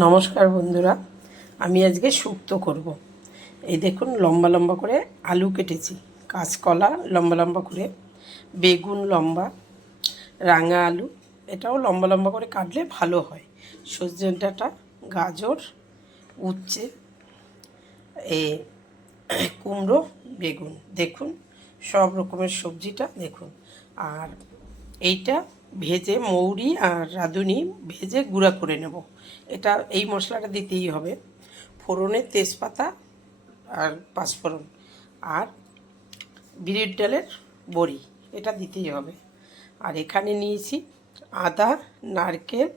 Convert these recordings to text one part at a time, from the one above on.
নমস্কার বন্ধুরা, আমি আজকে শুক্তো করব। এই দেখুন, লম্বা লম্বা করে আলু কেটেছি, কাঁচকলা লম্বা লম্বা করে, বেগুন লম্বা, রাঙা আলু এটাও লম্বা লম্বা করে কাটলে ভালো হয়, সজনে ডাঁটা, গাজর, উচ্ছে, এ কুমড়ো, বেগুন। দেখুন সব রকমের সবজিটা দেখুন। আর এইটা ভেজে মৌরি আর রাঁধুনি ভেজে গুঁড়া করে নেব। এটা এই মশলাটা দিতেই হবে। ফোড়নে তেজপাতা আর পাঁচফোড়ন আর বিউলির ডালের বড়ি, এটা দিতেই হবে। আর এখানে নিয়েছি আদা, নারকেল,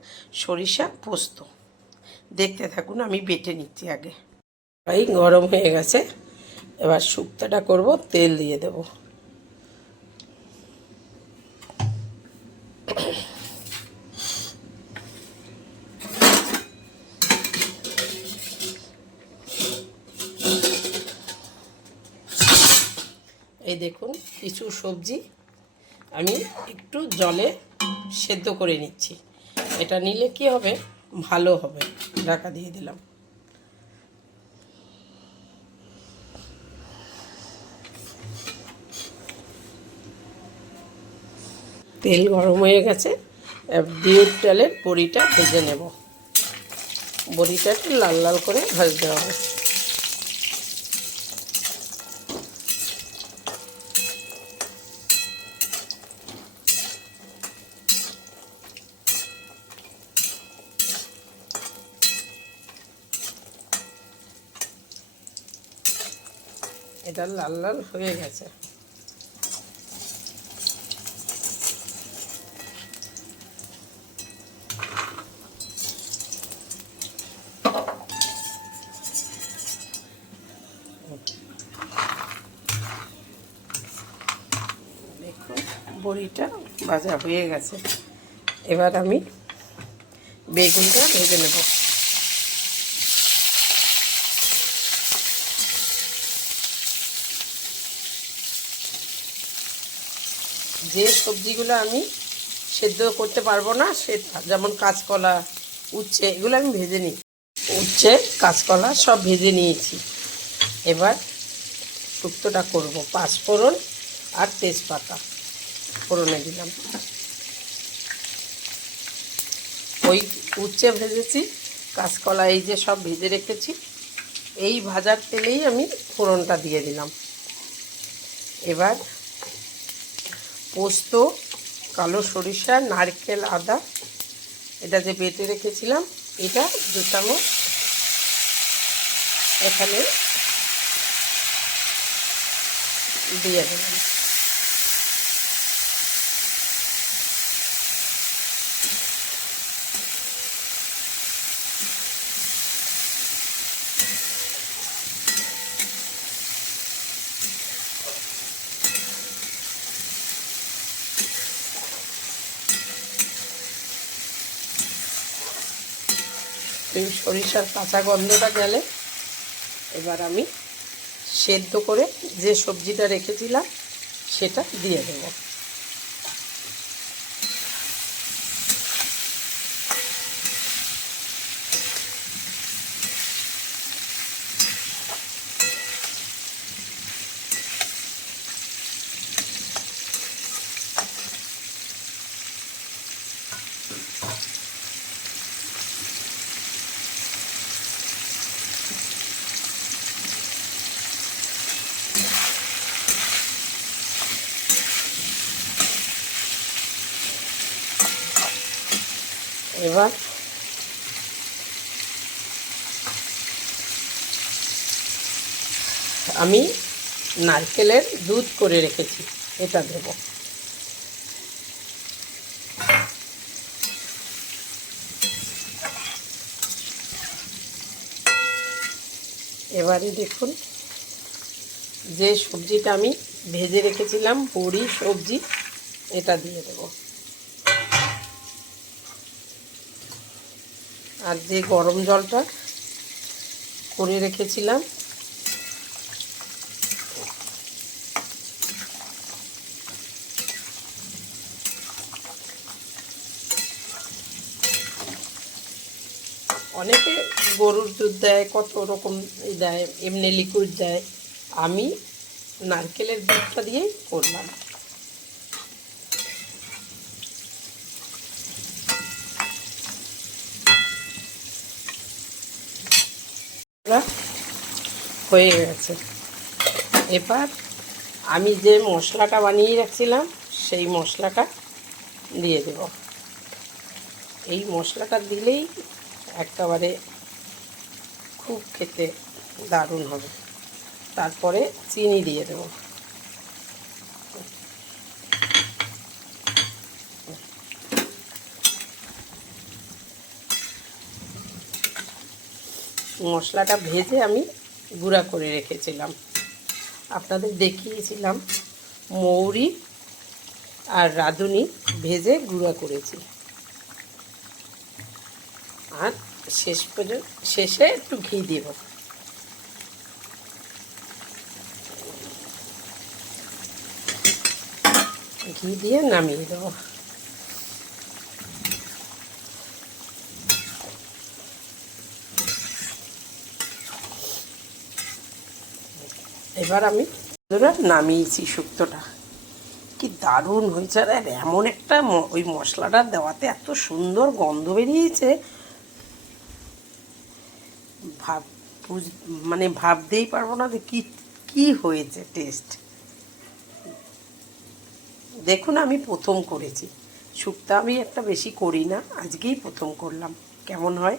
সরিষা, পোস্ত। দেখতে থাকুন, আমি বেটে নিচ্ছি আগে। এই গরম হয়ে গেছে, এবার শুক্তোটা করব। তেল দিয়ে দেব। এই দেখুন, কিছু সবজি আমি একটু জলে সেদ্ধ করে নিচ্ছি। এটা নিলে কি হবে, ভালো হবে। ঢাকা দিয়ে দিলাম। তেল গরম হয়ে গেছে, বিউলির ডালের বড়িটা ভেজে নেব। বড়িটা একটু লাল লাল করে ভাজতে হবে। এটা লাল লাল হয়ে গেছে। দেখুন বড়িটা ভাজা হয়ে গেছে। এবার আমি বেগুনটা ভেজে নেব। যে সবজিগুলো আমি সেদ্ধ করতে পারবো না, যেমন কাঁচকলা, উচ্ছে, এগুলো আমি ভেজে নিই। উচ্ছে, কাঁচকলা সব ভেজে নিয়েছি। এবার শুক্তোটা করব। পাঁচফোড়ন আর তেজপাতা ফোড়নে দিলাম। ওই উচ্ছে ভেজেছি, কাঁচকলা এই যে সব ভেজে রেখেছি, এই ভাজার তেলেই আমি ফোড়নটা দিয়ে দিলাম। এবার পোস্ত, কালো সরিষা, নারকেল, আদা, এটা যে বেটে রেখেছিলাম, এটা 2 চামচ এখানে দিয়ে দিলাম। এই সরিষার কাঁচা গন্ধটা গেলে এবার আমি সেদ্ধ করে যে সবজিটা রেখেছিলাম সেটা দিয়ে দেব। এবার আমি নারকেলের দুধ করে রেখেছি, এটা দেব। এবারে দেখুন, যে সবজিটা আমি ভেজে রেখেছিলাম, বড়ি সবজি, এটা দিয়ে দেব। আর যে গরম জলটা করে রেখেছিলাম অনেকে গরুর দুধ দেয়, কত রকম দেয়, এমনি লিকুইড দেয়। আমি নারকেলের দুধটা দিয়েই করলাম। হয়ে গেছে। এবার আমি যে মশলাটা বানিয়ে রাখছিলাম সেই মশলাটা দিয়ে দেব। এই মশলাটা দিলেই একেবারে খুব খেতে দারুণ হবে। তারপরে চিনি দিয়ে দেব। মশলাটা ভেজে আমি গুঁড়া করে রেখেছিলাম, আপনাদের দেখিয়েছিলাম। মৌরি আর রাঁধুনি ভেজে গুঁড়া করেছি। আর শেষে একটু ঘি দেব। ঘি দিয়ে নামিয়ে দেবো। এবার আমি নামিয়েছি শুক্তোটা। কি দারুণ হয়েছে। আর এমন একটা ওই মশলাটা দেওয়াতে এত সুন্দর গন্ধ বেরিয়েছে, ভাব মানে ভাবতেই পারবো না যে কি কি হয়েছে টেস্ট। দেখুন, আমি প্রথম করেছি শুক্তো, আমি একটা বেশি করি না, আজকেই প্রথম করলাম। কেমন হয়